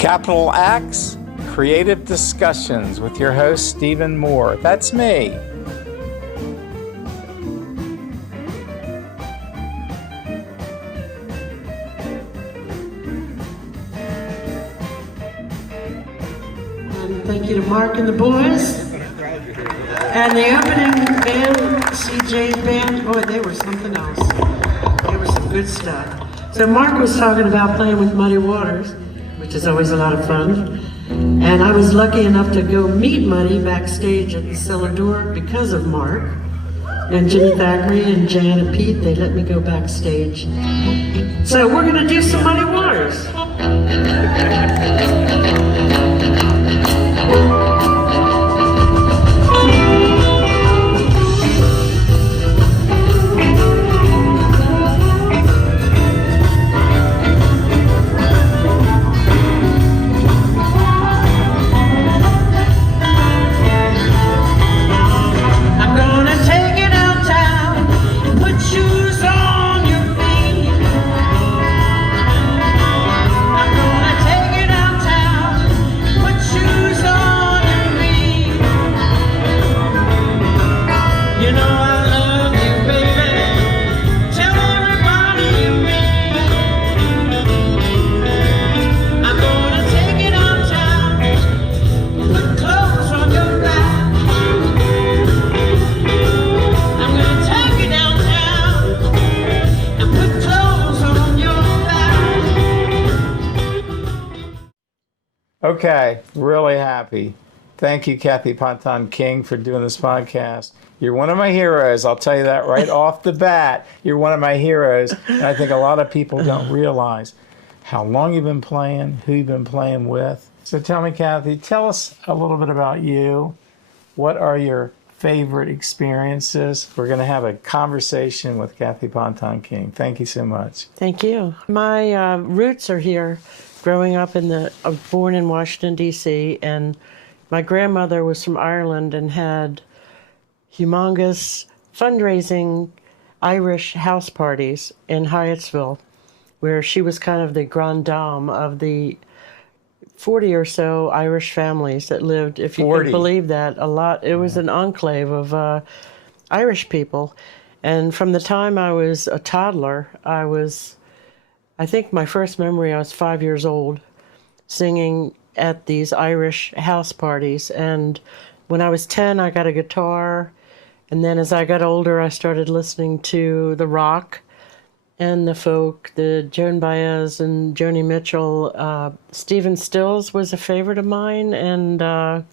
Capital Acts, Creative Discussions with your host, Stephen Moore. That's me. And thank you to Mark and the boys. And the opening band, CJ's band, boy, they were something else. They were some good stuff. So Mark was talking about playing with Muddy Waters, which is always a lot of fun. And I was lucky enough to go meet Muddy backstage at the cellar door because of Mark. And Jimmy Thackeray and Jan and Pete, they let me go backstage. So we're gonna do some Muddy Waters. Okay, really happy. Thank you, Cathy Ponton King, for doing this podcast. You're one of my heroes. I'll tell you that right off the bat. You're one of my heroes. And I think a lot of people don't realize how long you've been playing, who you've been playing with. So tell me, Cathy, tell us a little bit about you. What are your favorite experiences? We're going to have a conversation with Cathy Ponton King. Thank you so much. Thank you. My roots are here. Growing up I was born in Washington, D.C., and my grandmother was from Ireland and had humongous fundraising Irish house parties in Hyattsville, where she was kind of the grande dame of the 40 or so Irish families that lived, if you could believe that, a lot. It was an enclave of Irish people. And from the time I was a toddler, I think my first memory, I was 5 years old, singing at these Irish house parties. And when I was 10, I got a guitar. And then as I got older, I started listening to the rock and the folk, the Joan Baez and Joni Mitchell. Stephen Stills was a favorite of mine. And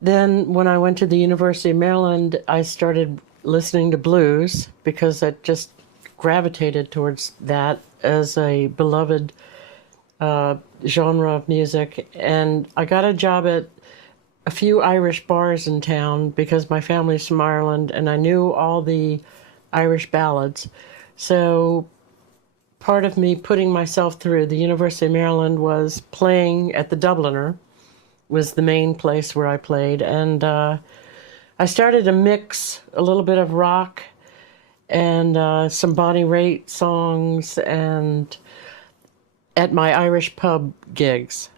then when I went to the University of Maryland, I started listening to blues because I just gravitated towards that as a beloved genre of music. And I got a job at a few Irish bars in town because my family's from Ireland and I knew all the Irish ballads. So part of me putting myself through the University of Maryland was playing at the Dubliner, was the main place where I played. And I started to mix a little bit of rock and some Bonnie Raitt songs and at my Irish pub gigs.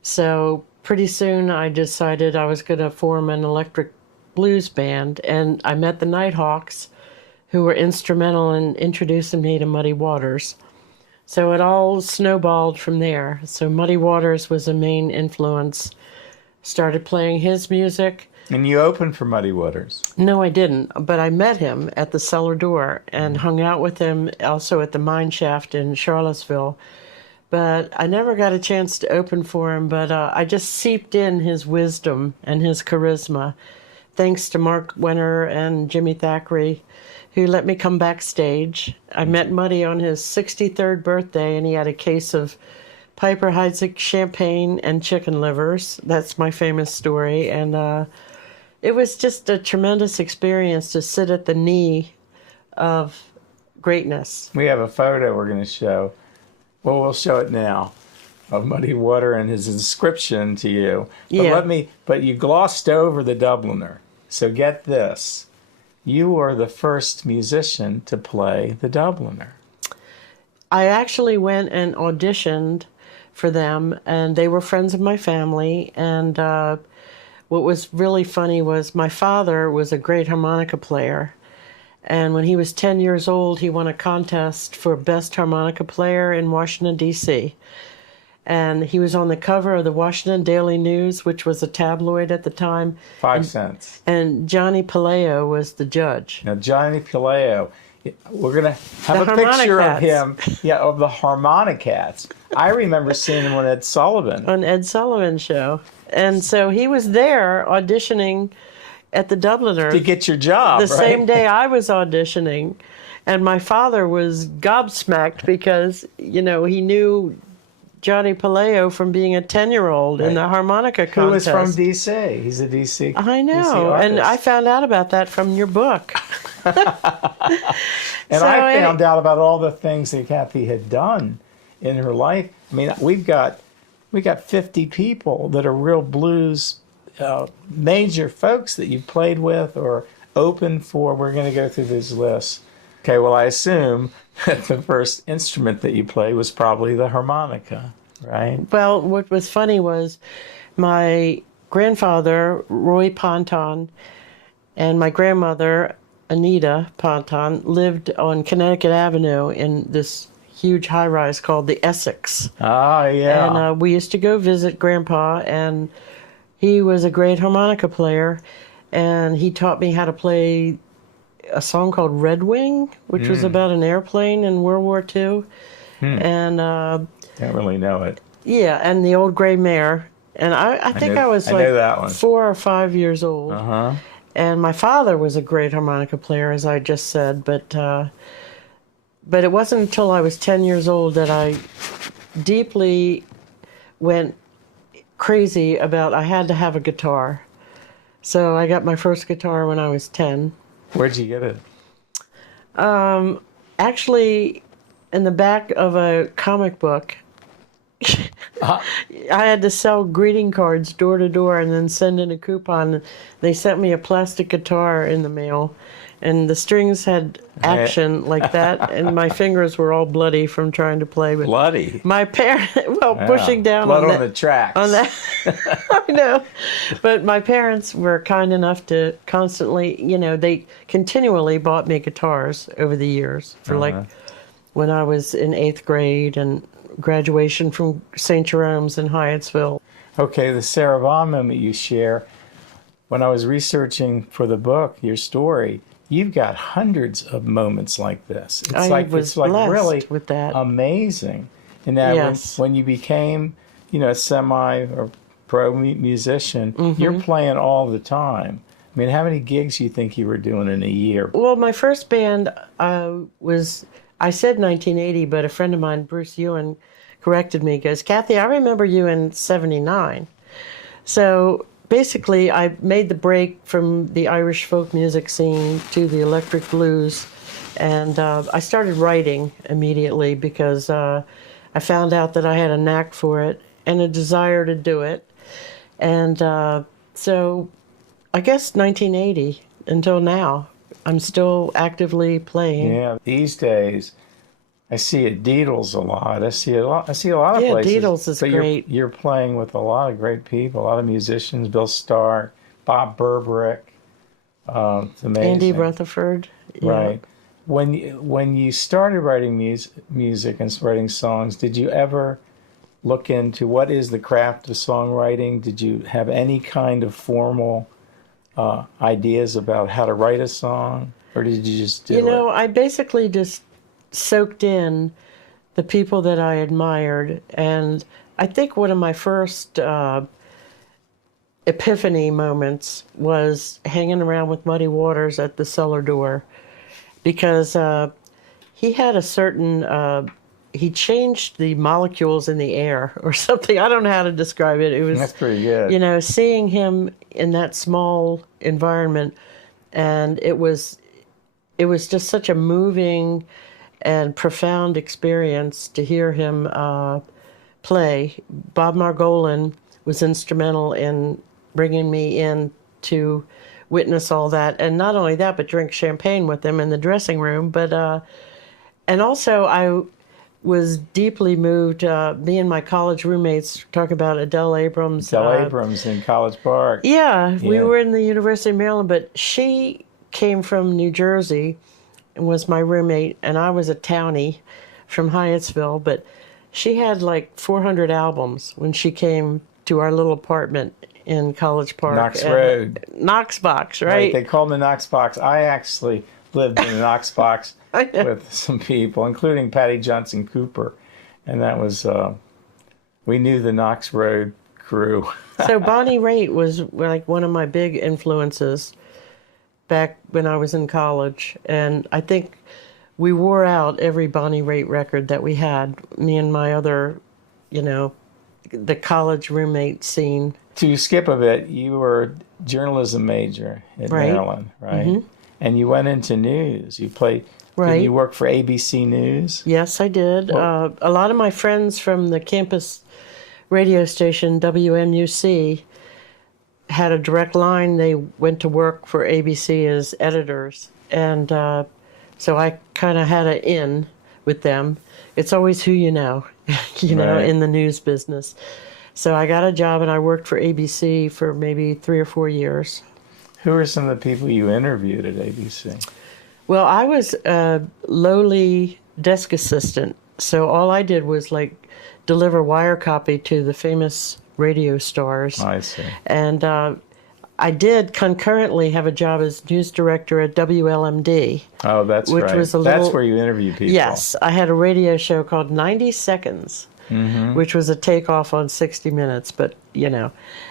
So pretty soon I decided I was going to form an electric blues band, and I met the Nighthawks, who were instrumental in introducing me to Muddy Waters. So it all snowballed from there. So Muddy Waters was a main influence. Started playing his music. And you opened for Muddy Waters? No, I didn't. But I met him at the cellar door and hung out with him also at the mine shaft in Charlottesville. But I never got a chance to open for him, but I just seeped in his wisdom and his charisma, thanks to Mark Wenner and Jimmy Thackeray, who let me come backstage. I met Muddy on his 63rd birthday, and he had a case of Piper Heidsieck champagne and chicken livers. That's my famous story. And it was just a tremendous experience to sit at the knee of greatness. We have a photo we're going to show. Well, we'll show it now, of Muddy Water and his inscription to you. But but you glossed over the Dubliner. So get this. You were the first musician to play the Dubliner. I actually went and auditioned for them, and they were friends of my family. And what was really funny was my father was a great harmonica player. And when he was 10 years old, he won a contest for best harmonica player in Washington, D.C. And he was on the cover of the Washington Daily News, which was a tabloid at the time. 5 cents. And Johnny Paleo was the judge. Now, Johnny Paleo, we're going to have The a picture of Harmonicats. him, of the Harmonicats. I remember seeing him on Ed Sullivan. On Ed Sullivan Show. And so he was there auditioning at the Dubliner. To get your job, the right? same day I was auditioning. And my father was gobsmacked because, he knew Johnny Paleo from being a 10-year-old in the harmonica contest. Who was from D.C. He's a D.C. I know. DC And I artist. found out about that from your book. And So I found out about all the things that Cathy had done in her life. I mean, we got 50 people that are real blues major folks that you've played with or opened for. We're going to go through these lists. Okay, well, I assume that the first instrument that you played was probably the harmonica, right? Well, what was funny was my grandfather, Roy Ponton, and my grandmother, Anita Ponton, lived on Connecticut Avenue in this huge high-rise called the Essex. Oh, yeah. And we used to go visit Grandpa, and he was a great harmonica player, and he taught me how to play a song called Red Wing, which was about an airplane in World War II. And Don't really know it. yeah, and the Old Gray Mare. And I think I was I know that one. 4 or 5 years old. Uh-huh. And my father was a great harmonica player, as I just said, but it wasn't until I was 10 years old that I deeply went crazy about I had to have a guitar. So I got my first guitar when I was 10. Where'd you get it? Actually, in the back of a comic book. I had to sell greeting cards door to door and then send in a coupon. They sent me a plastic guitar in the mail, and the strings had action like that, and my fingers were all bloody from trying to play with. Bloody. My parents, pushing down Blood on on the tracks. on that. I know. But my parents were kind enough to constantly, they continually bought me guitars over the years for like when I was in 8th grade and graduation from St. Jerome's in Hyattsville. Okay, the Sarah Vaughan moment you share. When I was researching for the book, your story, you've got hundreds of moments like this. It's I was blessed really with that. amazing. And that Yes. when you became, a semi or pro musician, Mm-hmm. you're playing all the time. I mean, how many gigs do you think you were doing in a year? Well, my first band I said 1980, but a friend of mine, Bruce Ewan, corrected me. He goes, Cathy, I remember you in 79. So basically, I made the break from the Irish folk music scene to the electric blues. And I started writing immediately because I found out that I had a knack for it and a desire to do it. And so I guess 1980 until now. I'm still actively playing. Yeah, these days I see at Diddles a lot. I see a lot of Yeah, places. Diddles is but great. You're playing with a lot of great people, a lot of musicians. Bill Starr, Bob Berbrick. It's amazing. Andy Rutherford. Yeah. Right. When you started writing music and writing songs, did you ever look into what is the craft of songwriting? Did you have any kind of formal ideas about how to write a song, or did you just do it? I basically just soaked in the people that I admired, and I think one of my first epiphany moments was hanging around with Muddy Waters at the cellar door, because he had a certain he changed the molecules in the air or something. I don't know how to describe it. It was That's pretty good. seeing him in that small environment, and it was just such a moving and profound experience to hear him play. Bob Margolin was instrumental in bringing me in to witness all that, and not only that, but drink champagne with him in the dressing room. But and also was deeply moved. Me and my college roommates talk about Adele Abrams. Del Abrams in College Park. Yeah, we Yeah. were in the University of Maryland, but she came from New Jersey and was my roommate, and I was a townie from Hyattsville, but she had like 400 albums when she came to our little apartment in College Park. Knox Road. Knox Box, Right, right? they called the Knox Box. I actually lived in the Knox Box I know. with some people, including Patty Johnson Cooper. And that was, we knew the Knox Road crew. So Bonnie Raitt was like one of my big influences back when I was in college. And I think we wore out every Bonnie Raitt record that we had, me and my other, the college roommate scene. To skip a bit, you were a journalism major at Right. Maryland, right? And you went into news. You played, Right. did you work for ABC News? Yes, I did. Well- A lot of my friends from the campus radio station, WMUC, had a direct line. They went to work for ABC as editors. And so I kind of had an in with them. It's always who you know, Right. in the news business. So I got a job and I worked for ABC for maybe 3 or 4 years. Who are some of the people you interviewed at ABC? Well, I was a lowly desk assistant. So all I did was like deliver wire copy to the famous radio stars. I see. And I did concurrently have a job as news director at WLMD. Oh, that's Which right. was a That's little- where you interview people. Yes, I had a radio show called 90 Seconds, which was a takeoff on 60 Minutes, but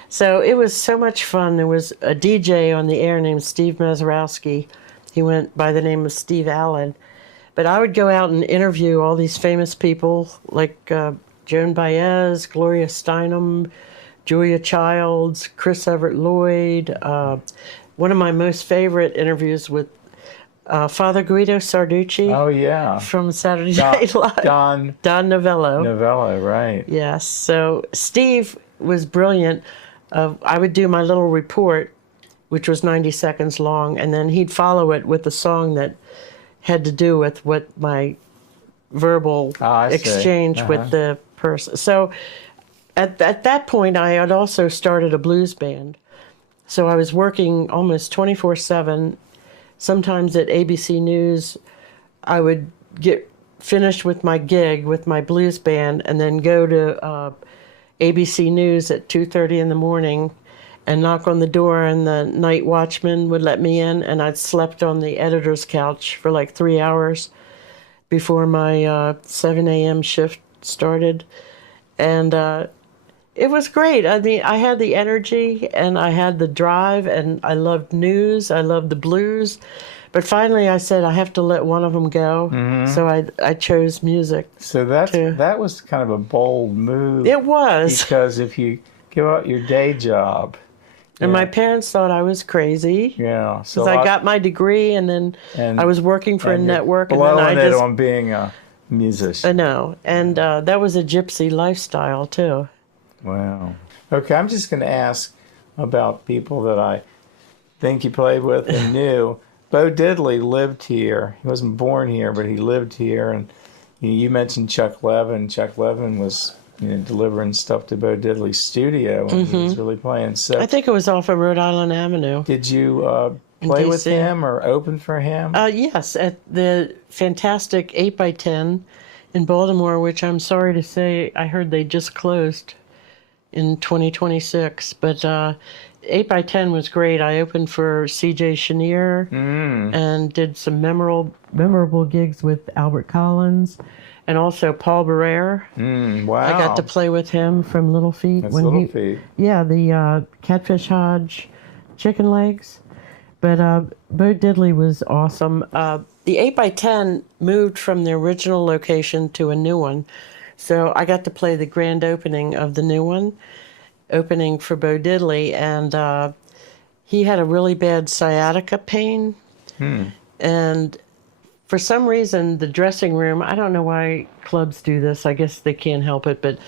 So it was so much fun. There was a DJ on the air named Steve Mazurowski. He went by the name of Steve Allen. But I would go out and interview all these famous people like Joan Baez, Gloria Steinem, Julia Childs, Chris Everett Lloyd. One of my most favorite interviews with Father Guido Sarducci Oh, yeah. from Saturday Night Live. Don Novello. Novello, right. Yes. So Steve was brilliant. I would do my little report, which was 90 seconds long, and then he'd follow it with a song that had to do with what my verbal I see. exchange with the person. So at that point, I had also started a blues band. So I was working almost 24/7. Sometimes at ABC News, I would get finished with my gig with my blues band and then go to ABC News at 2:30 in the morning and knock on the door, and the night watchman would let me in, and I'd slept on the editor's couch for like 3 hours before my 7 a.m. shift started. And it was great. I mean, I had the energy and I had the drive, and I loved news. I loved the blues. But finally I said I have to let one of them go. So I chose music. So that was kind of a bold move. It was. Because if you give up your day job. And yeah, my parents thought I was crazy. Yeah. So Because I got my degree, and then I was working for a and you're network, and then blowing I it just on being a musician. I know, and that was a gypsy lifestyle too. Wow. Okay, I'm just going to ask about people that I think you played with and knew. Bo Diddley lived here. He wasn't born here, but he lived here. And you mentioned Chuck Levin. Chuck Levin was delivering stuff to Bo Diddley's studio when he was really playing. So I think it was off of Rhode Island Avenue. did you play with DC. him or open for him? Yes, at the fantastic 8x10 in Baltimore, which I'm sorry to say, I heard they just closed in 2026. But 8x10 was great. I opened for C.J. Chenier and did some memorable gigs with Albert Collins and also Paul Barrere. Wow. I got to play with him from Little Feat. That's Little Feat. Yeah, the Catfish Hodge chicken legs. But Bo Diddley was awesome. The 8x10 moved from the original location to a new one. So I got to play the grand opening of the new one, opening for Bo Diddley. And he had a really bad sciatica pain. And for some reason, the dressing room, I don't know why clubs do this. I guess they can't help it. But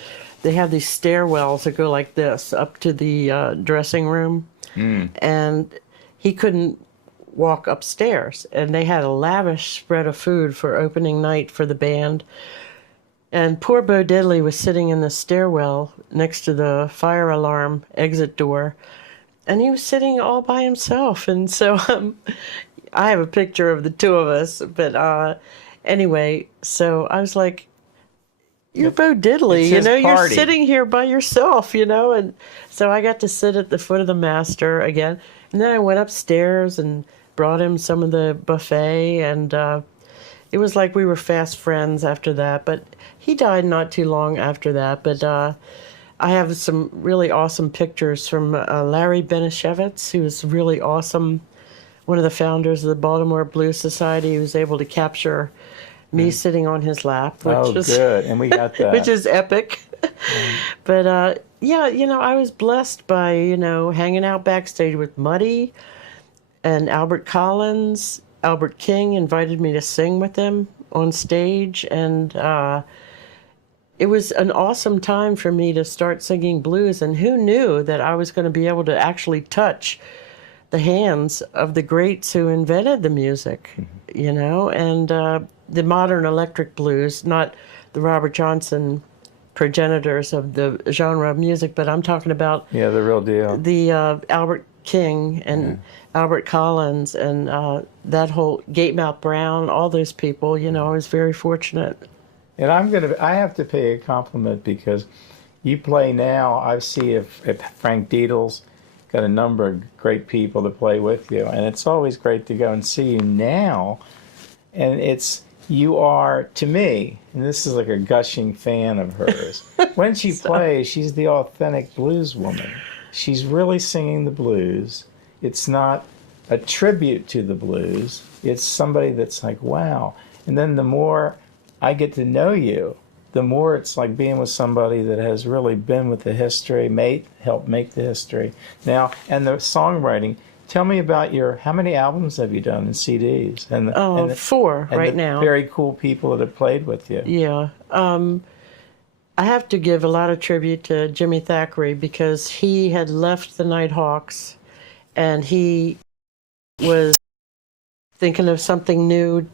they have these stairwells that go like this up to the dressing room. And he couldn't walk upstairs, and they had a lavish spread of food for opening night for the band. And poor Bo Diddley was sitting in the stairwell next to the fire alarm exit door, and he was sitting all by himself. And so I have a picture of the two of us, but anyway, so I was like, "You're Bo Diddley, It's you his know, you're party. sitting here by yourself, you know." And so I got to sit at the foot of the master again, and then I went upstairs and brought him some of the buffet, and it was like we were fast friends after that. But he died not too long after that. But I have some really awesome pictures from Larry Benishevitz, who was really awesome, one of the founders of the Baltimore Blues Society. Who was able to capture me sitting on his lap, which Oh, is good. And we got that. which is epic. But yeah, you know, I was blessed by, you know, hanging out backstage with Muddy and Albert Collins. Albert King invited me to sing with him on stage, and it was an awesome time for me to start singing blues. And who knew that I was going to be able to actually touch the hands of the greats who invented the music, you know, and the modern electric blues, not the Robert Johnson progenitors of the genre of music, but I'm talking about Yeah, the real deal. the Albert King and Albert Collins and that whole Gatemouth Brown, all those people, you know, I was very fortunate. And I have to pay a compliment because you play now. I see if Frank Diedel's got a number of great people to play with you, and it's always great to go and see you now. And you are, to me, and this is like a gushing fan of hers, when she plays, she's the authentic blues woman. She's really singing the blues. It's not a tribute to the blues. It's somebody that's like, wow. And then the more I get to know you, the more it's like being with somebody that has really been with the history, helped make the history. Now, and the songwriting, tell me about how many albums have you done and CDs? And 4 and right the now. very cool people that have played with you. Yeah. I have to give a lot of tribute to Jimmy Thackeray because he had left the Nighthawks and he was thinking of something new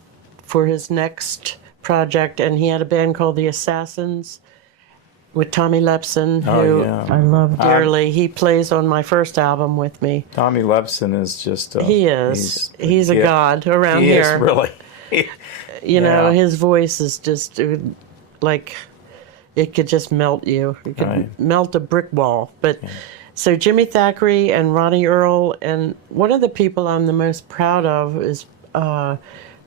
for his next project, and he had a band called the Assassins with Tommy Lepson, who I love dearly. He plays on my first album with me. Tommy Lepson is just He is. He's a god around he here. is really. You know, his voice is just like it could just melt you. It could melt a brick wall. But so Jimmy Thackeray and Ronnie Earl, and one of the people I'm the most proud of is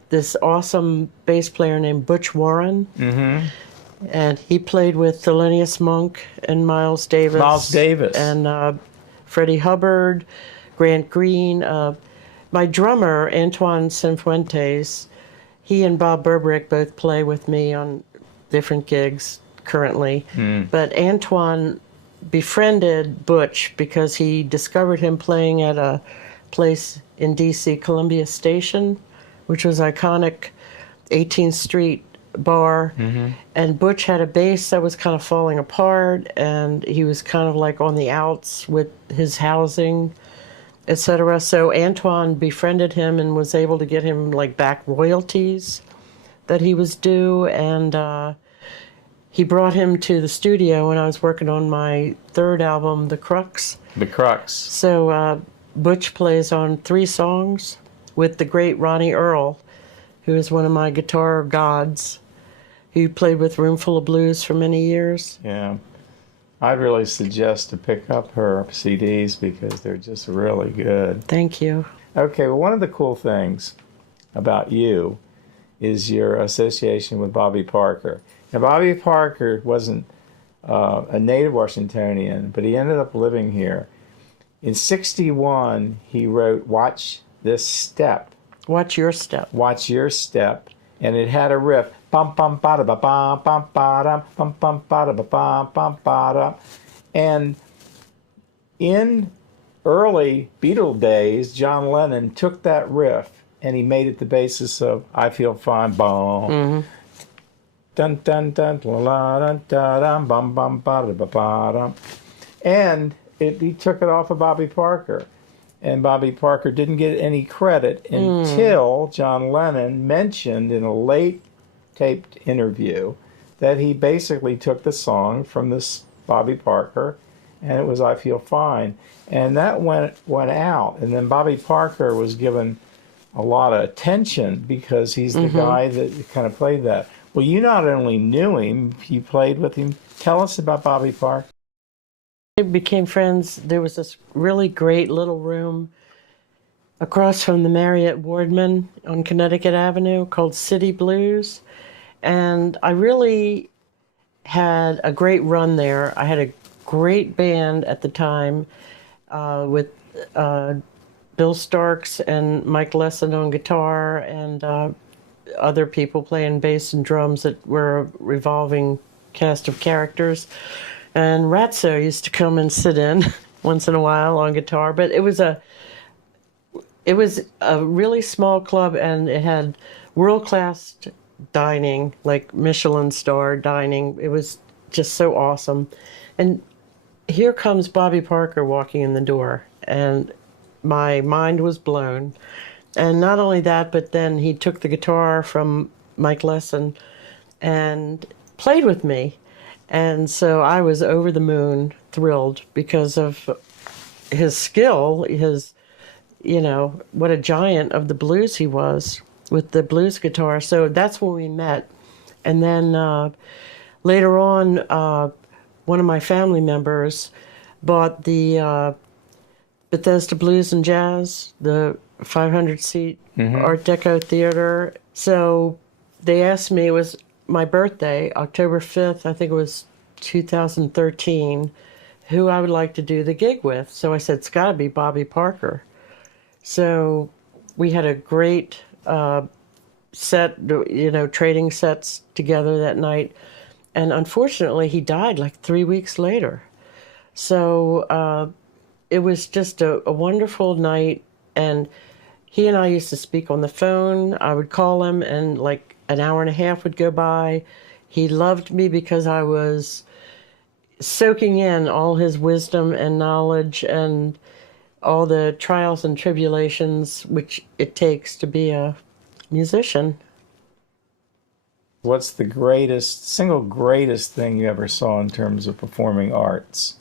this awesome bass player named Butch Warren. Mm-hmm. And he played with Thelonious Monk and Miles Davis. And Freddie Hubbard, Grant Green. My drummer, Antoine Cifuentes, he and Bob Burbrick both play with me on different gigs currently. But Antoine befriended Butch because he discovered him playing at a place in D.C., Columbia Station, which was iconic 18th Street bar. And Butch had a bass that was kind of falling apart, and he was kind of like on the outs with his housing, etc. So Antoine befriended him and was able to get him like back royalties that he was due, and he brought him to the studio when I was working on my third album, The Crux. The Crux. So Butch plays on 3 songs with the great Ronnie Earl, who is one of my guitar gods, who played with Roomful of Blues for many years. Yeah. I'd really suggest to pick up her CDs because they're just really good. Thank you. Okay, well, one of the cool things about you is your association with Bobby Parker. Now, Bobby Parker wasn't a native Washingtonian, but he ended up living here. In '61, he wrote Watch This Step. Watch Your Step. Watch Your Step. And it had a riff. Bum bum ba da ba bum bum ba dum bum bum ba da ba bum bum ba dum. And in early Beatle days, John Lennon took that riff and he made it the basis of I Feel Fine. Boom. Dun dun dun la dun da dum bum bum ba da ba ba dum. And he took it off of Bobby Parker. And Bobby Parker didn't get any credit until John Lennon mentioned in a late taped interview that he basically took the song from this Bobby Parker, and it was "I Feel Fine," and that went out, and then Bobby Parker was given a lot of attention because he's the guy that kind of played that. Well, you not only knew him, you played with him. Tell us about Bobby Parker. We became friends. There was this really great little room across from the Marriott Wardman on Connecticut Avenue called City Blues. And I really had a great run there. I had a great band at the time with Bill Starks and Mike Lesson on guitar and other people playing bass and drums that were a revolving cast of characters. And Ratso used to come and sit in once in a while on guitar, but it was a really small club, and it had world-class dining, like Michelin star dining. It was just so awesome. And here comes Bobby Parker walking in the door, and my mind was blown. And not only that, but then he took the guitar from Mike Lesson and played with me. And so I was over the moon, thrilled because of his skill, what a giant of the blues he was with the blues guitar. So that's when we met. And then later on, one of my family members bought the Bethesda Blues and Jazz, the 500-seat Art Deco theater. So they asked me, it was my birthday, October 5th, I think it was 2013, who I would like to do the gig with. So I said, it's got to be Bobby Parker. So we had a great set, trading sets together that night. And unfortunately, he died like 3 weeks later. So it was just a wonderful night. And he and I used to speak on the phone. I would call him, and like an hour and a half would go by. He loved me because I was soaking in all his wisdom and knowledge and all the trials and tribulations which it takes to be a musician. What's the single greatest thing you ever saw in terms of performing arts?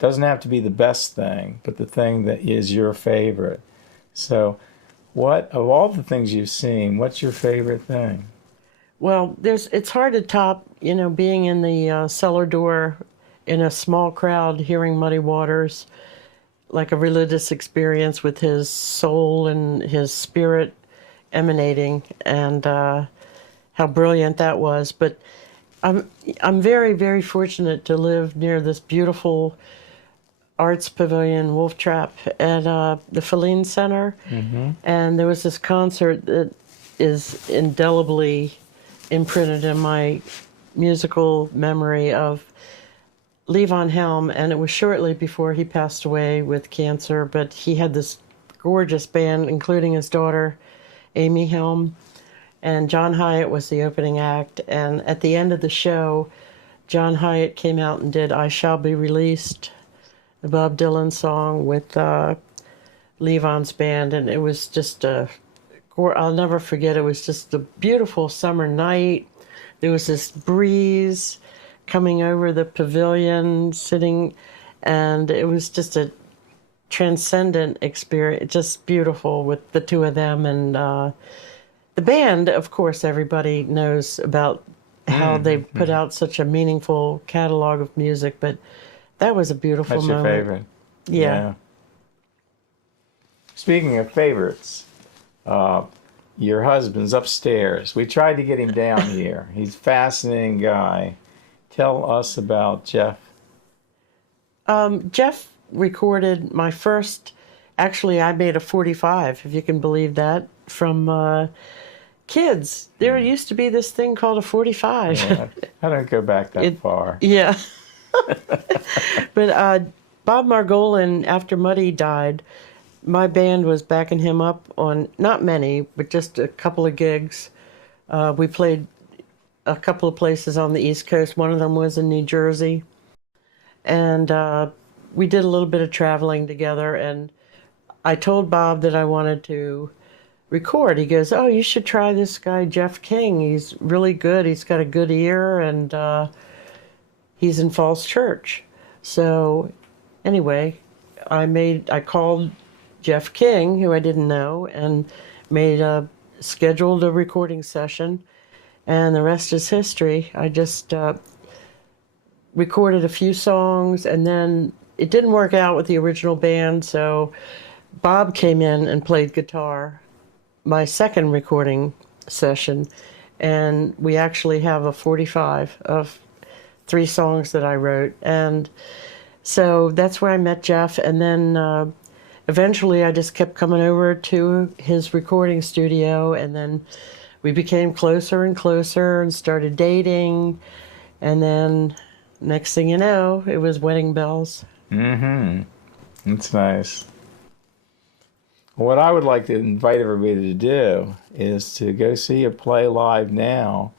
Doesn't have to be the best thing, but the thing that is your favorite. So, what of all the things you've seen, what's your favorite thing? Well, it's hard to top, being in the cellar door in a small crowd, hearing Muddy Waters, like a religious experience with his soul and his spirit emanating, and how brilliant that was. But I'm very, very fortunate to live near this beautiful arts pavilion, Wolf Trap, at the Feline Center. And there was this concert that is indelibly imprinted in my musical memory of Levon Helm, and it was shortly before he passed away with cancer, but he had this gorgeous band, including his daughter, Amy Helm, and John Hyatt was the opening act. And at the end of the show, John Hyatt came out and did I Shall Be Released, the Bob Dylan song, with Levon's band, and it was just I'll never forget, it was just a beautiful summer night. There was this breeze coming over the pavilion, sitting, and it was just a transcendent experience, just beautiful with the two of them. And the band, of course, everybody knows about how they put out such a meaningful catalog of music, but that was a beautiful That's moment. your favorite? Yeah. Speaking of favorites, your husband's upstairs. We tried to get him down here. He's a fascinating guy. Tell us about Jeff. Jeff recorded my first, actually, I made a 45, if you can believe that, from kids. There used to be this thing called a 45. Yeah, I don't go back that far. Yeah. But Bob Margolin, after Muddy died, my band was backing him up on, not many, but just a couple of gigs. We played a couple of places on the East Coast. One of them was in New Jersey. And we did a little bit of traveling together. And I told Bob that I wanted to record. He goes, "Oh, you should try this guy Jeff King. He's really good. He's got a good ear, and he's in Falls Church." So anyway, I called Jeff King, who I didn't know, and scheduled a recording session, and the rest is history. I just recorded a few songs, and then it didn't work out with the original band, so Bob came in and played guitar my second recording session, and we actually have a 45 of 3 songs that I wrote. And so that's where I met Jeff, and then eventually I just kept coming over to his recording studio, and then we became closer and closer and started dating, and then next thing you know, it was wedding bells. Mm-hmm. That's nice. What I would like to invite everybody to do is to go see you play live now.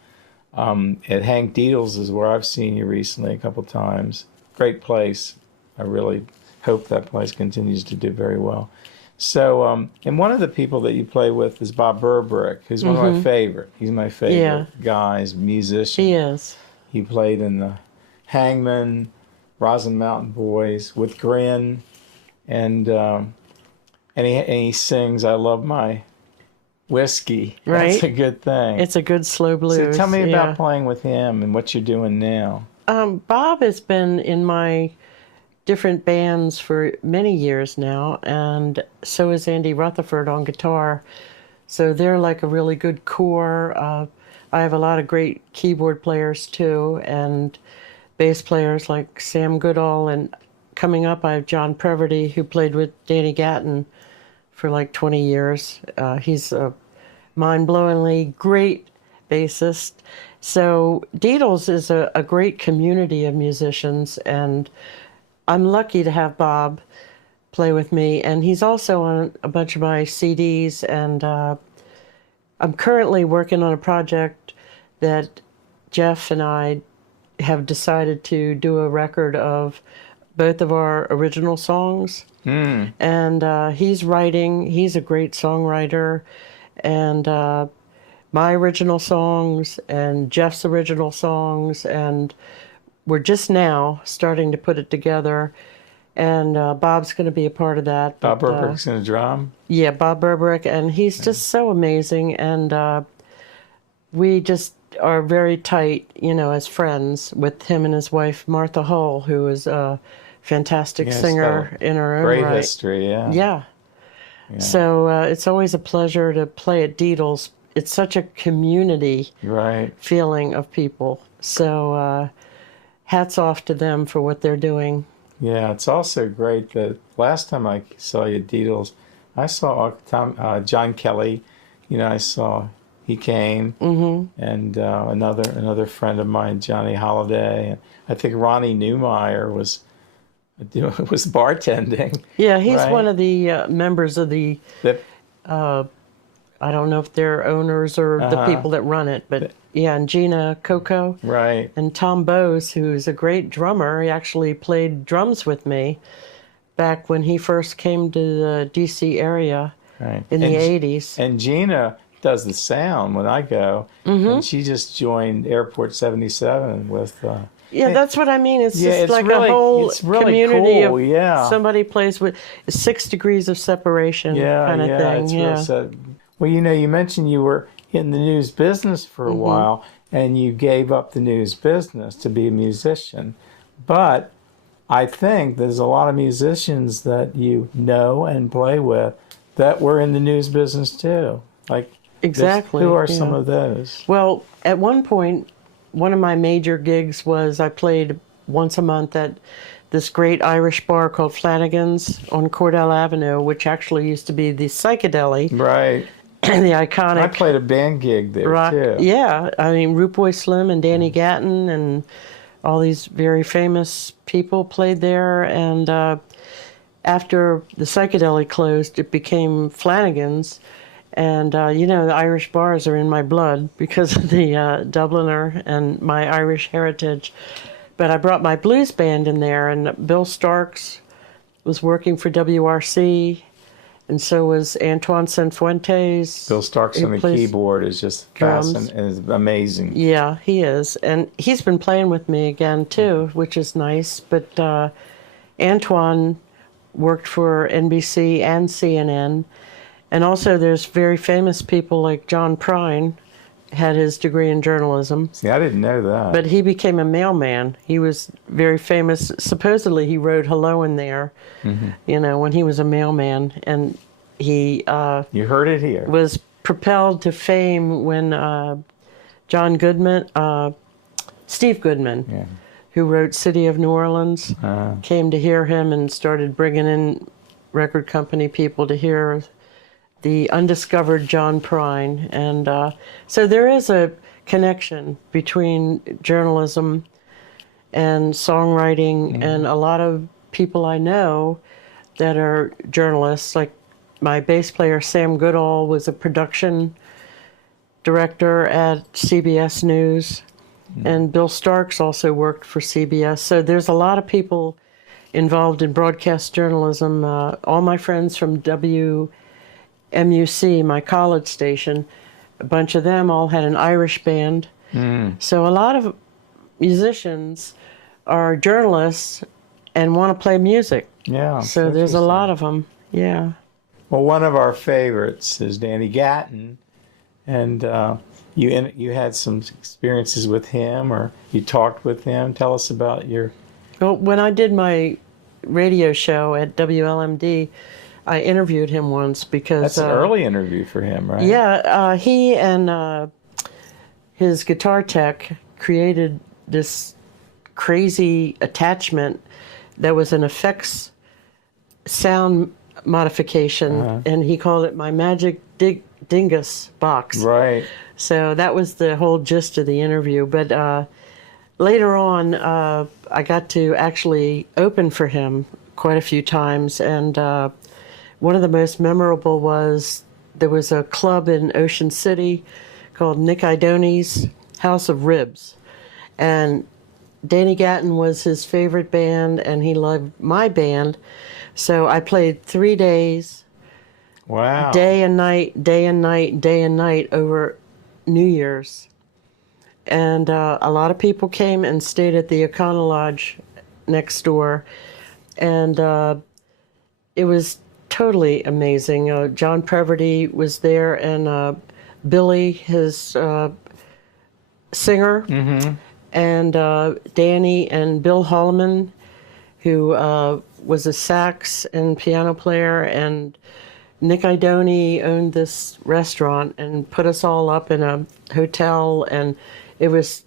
At Hank Diddles is where I've seen you recently a couple times. Great place. I really hope that place continues to do very well. So, and one of the people that you play with is Bob Berbrick, who's one of my favorite. He's my favorite guy, he's a musician. He is. He played in the Hangman, Rosin Mountain Boys with Grin, and he sings "I Love My Whiskey." Right. That's a good thing. It's a good slow blues. So tell me about playing with him and what you're doing now. Bob has been in my different bands for many years now, and so is Andy Rutherford on guitar. So they're like a really good core. I have a lot of great keyboard players too, and bass players like Sam Goodall, and coming up I have John Preverty, who played with Danny Gatton for like 20 years. He's a mind-blowingly great bassist. So Diddles is a great community of musicians, and I'm lucky to have Bob play with me, and he's also on a bunch of my CDs, and I'm currently working on a project that Jeff and I have decided to do a record of both of our original songs. And he's a great songwriter, and my original songs and Jeff's original songs, and we're just now starting to put it together, and Bob's going to be a part of that. Bob Berbrick's going to drum? Yeah, Bob Berbrick, and he's just so amazing, and we just are very tight, as friends, with him and his wife, Martha Hull, who is a fantastic singer in her own right. Great history, yeah. Yeah. So it's always a pleasure to play at Diddles. It's such a community feeling of people. So hats off to them for what they're doing. Yeah, it's also great that last time I saw you at Diddles, I saw John Kelly. He came, and another friend of mine, Johnny Holiday. I think Ronnie Newmeyer was bartending. Yeah, he's one of the members of the. I don't know if they're owners or the people that run it, but yeah, and Gina Coco. Right. And Tom Bose, who's a great drummer. He actually played drums with me back when he first came to the D.C. area in the 80s. And Gina does the sound when I go, and she just joined Airport 77 with... yeah, that's what I mean. It's just like a whole community cool. of somebody plays with 6 degrees of separation kind of thing. It's real. Well, you mentioned you were in the news business for a while, and you gave up the news business to be a musician. But I think there's a lot of musicians that you know and play with that were in the news business too. Like, exactly. Who are some of those? Well, at one point, one of my major gigs was I played once a month at this great Irish bar called Flanagan's on Cordell Avenue, which actually used to be the Psychedelic. Right. The iconic. I played a band gig there rock, too. Yeah, I mean, Root Boy Slim and Danny Gatton and all these very famous people played there. And after the Psychedelic closed, it became Flanagan's. And, the Irish bars are in my blood because of the Dubliner and my Irish heritage. But I brought my blues band in there, and Bill Starks was working for WRC, and so was Antoine Sanfuentes. Bill Starks who on the plays keyboard is just drums. fascinating. Is amazing. Yeah, he is. And he's been playing with me again, too, which is nice. But Antoine worked for NBC and CNN. And also, there's very famous people like John Prine, had his degree in journalism. See, I didn't know that. But he became a mailman. He was very famous. Supposedly, he wrote "Hello" in there, when he was a mailman. And he you heard it here. was propelled to fame when Steve Goodman, who wrote City of New Orleans, came to hear him and started bringing in record company people to hear the undiscovered John Prine. And so there is a connection between journalism and songwriting, and a lot of people I know that are journalists, like my bass player Sam Goodall was a production director at CBS News, and Bill Starks also worked for CBS. So there's a lot of people involved in broadcast journalism. All my friends from WMUC, my college station, a bunch of them all had an Irish band. So a lot of musicians are journalists and want to play music. Yeah. So there's a lot of them. Yeah. Well, one of our favorites is Danny Gatton, and you had some experiences with him, or you talked with him. Tell us about your. Well, when I did my radio show at WLMD, I interviewed him once because That's an early interview for him, right? Yeah, he and his guitar tech created this crazy attachment that was an effects sound modification, and he called it my magic dingus box. Right. So that was the whole gist of the interview. But later on, I got to actually open for him quite a few times, and one of the most memorable was there was a club in Ocean City called Nick Idoni's House of Ribs, and Danny Gatton was his favorite band, and he loved my band. So I played 3 days, Wow. day and night, day and night, day and night over New Year's. And a lot of people came and stayed at the Econo Lodge next door. And it was totally amazing. John Preverty was there, and Billy, his singer, and Danny and Bill Holloman, who was a sax and piano player, and Nick Idoni owned this restaurant and put us all up in a hotel, and it was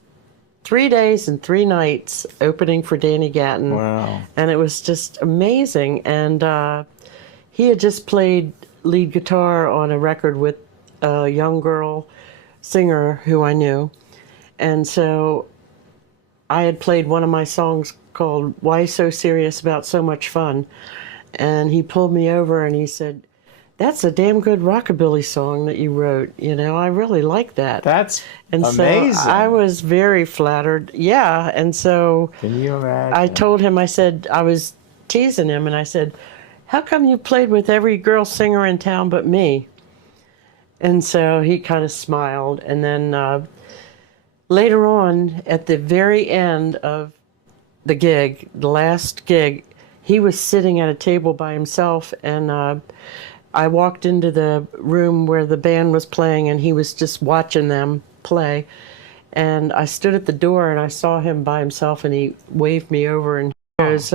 3 days and 3 nights opening for Danny Gatton. Wow. And it was just amazing. And he had just played lead guitar on a record with a young girl singer who I knew. And so I had played one of my songs called Why So Serious About So Much Fun. And he pulled me over and he said, "That's a damn good rockabilly song that you wrote. I really like that." That's and amazing. So I was very flattered. Yeah. And so Can you imagine? I told him, I said, I was teasing him, and I said, "How come you played with every girl singer in town but me?" And so he kind of smiled. And then later on, at the very end of the gig, the last gig, he was sitting at a table by himself, and I walked into the room where the band was playing, and he was just watching them play. And I stood at the door, and I saw him by himself, and he waved me over, and he goes,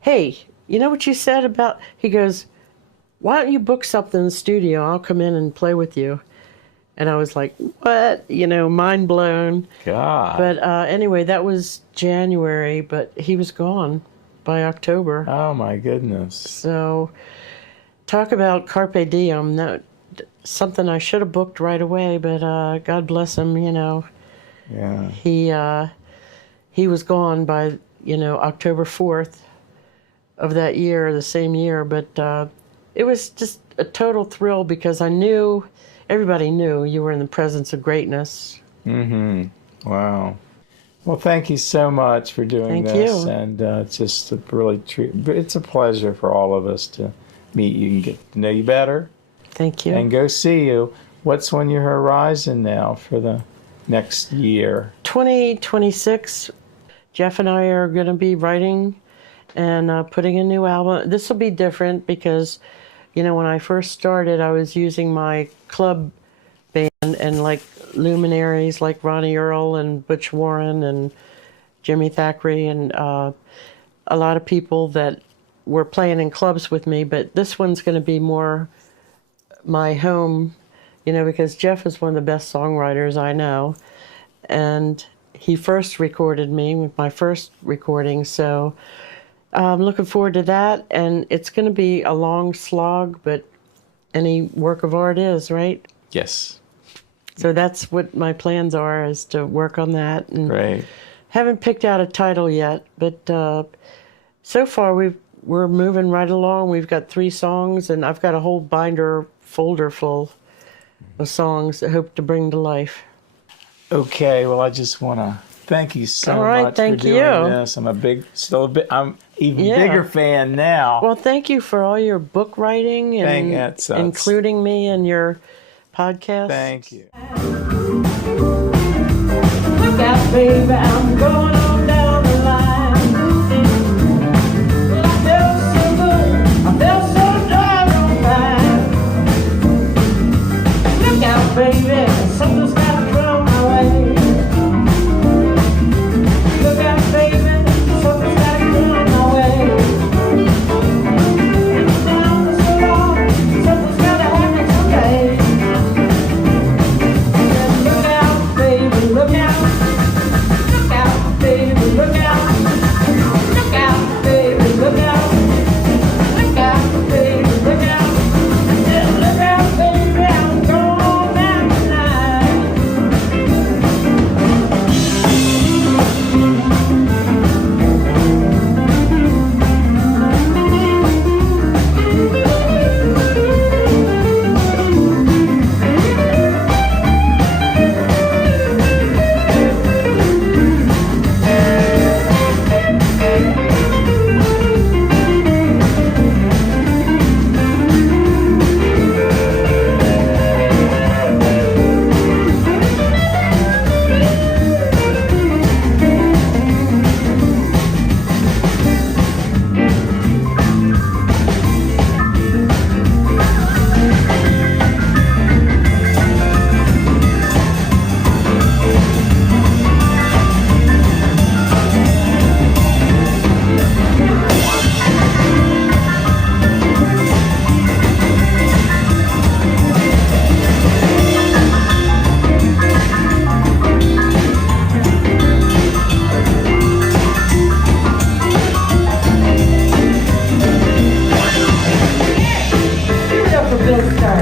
"Hey, you know what you said about," he goes, "Why don't you book something in the studio? I'll come in and play with you." And I was like, what? Mind blown. God. But anyway, that was January, but he was gone by October. Oh, my goodness. So talk about carpe diem. That, something I should have booked right away, but God bless him, Yeah. He was gone by, October 4th of that year, the same year. But it was just a total thrill because everybody knew you were in the presence of greatness. Wow. Well, thank you so much for doing Thank this. you. And it's just a really it's a pleasure for all of us to meet you and get to know you better Thank you. and go see you. What's on your horizon now for the next year? 2026, Jeff and I are going to be writing and putting a new album. This will be different because, when I first started, I was using my club band and like luminaries like Ronnie Earl and Butch Warren and Jimmy Thackeray and a lot of people that were playing in clubs with me. But this one's going to be more my home, because Jeff is one of the best songwriters I know. And he first recorded me with my first recording. So I'm looking forward to that. And it's going to be a long slog, but any work of art is, right? Yes. So that's what my plans are, is to work on that. And Great. haven't picked out a title yet, but so far we're moving right along. We've got 3 songs, and I've got a whole folder full of songs that I hope to bring to life. Okay, well, I just want to thank you so All right, much thank for doing you. this. I'm even Yeah. bigger fan now. Well, thank you for all your book writing and That's including me in your podcast. Thank you. Look out, baby, I'm going on down the line. Well, I felt so good, I felt so doggone fine. Look out, baby, something's gotta come my way. Look out, baby, something's gotta come my way. Down so long, something's gotta happen someday. Look out, baby, look out. Look out, baby, look out. Look out, baby, look out. Look out, baby, look out. Just look out, baby, I'm going down tonight. Give it up for Bill Starr.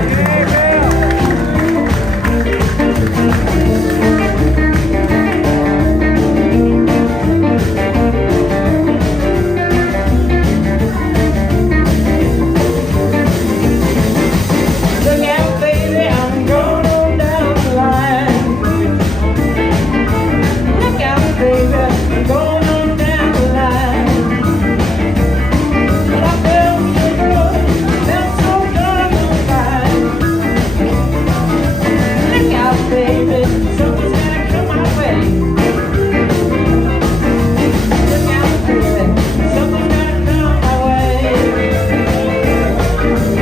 Look out, baby, I'm going on down the line. Look out, baby, I'm going on down the line. But I felt so good, felt so doggone fine. Look out, baby, something's gonna come my way. Look out, baby, something's gonna come my way.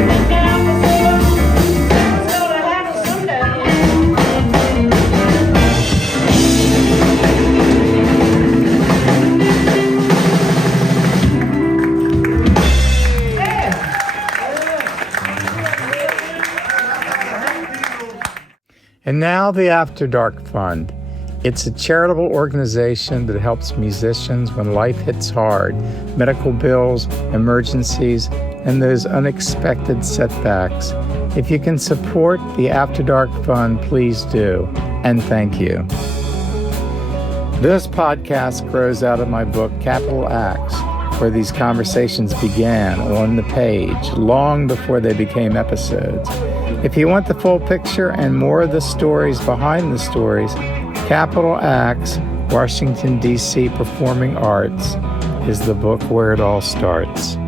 Look out, baby, something's gonna happen someday. And now the After Dark Fund. It's a charitable organization that helps musicians when life hits hard, medical bills, emergencies, and those unexpected setbacks. If you can support the After Dark Fund, please do. And thank you. This podcast grows out of my book, Capital Acts, where these conversations began on the page long before they became episodes. If you want the full picture and more of the stories behind the stories, Capital Acts, Washington, D.C. Performing Arts is the book where it all starts.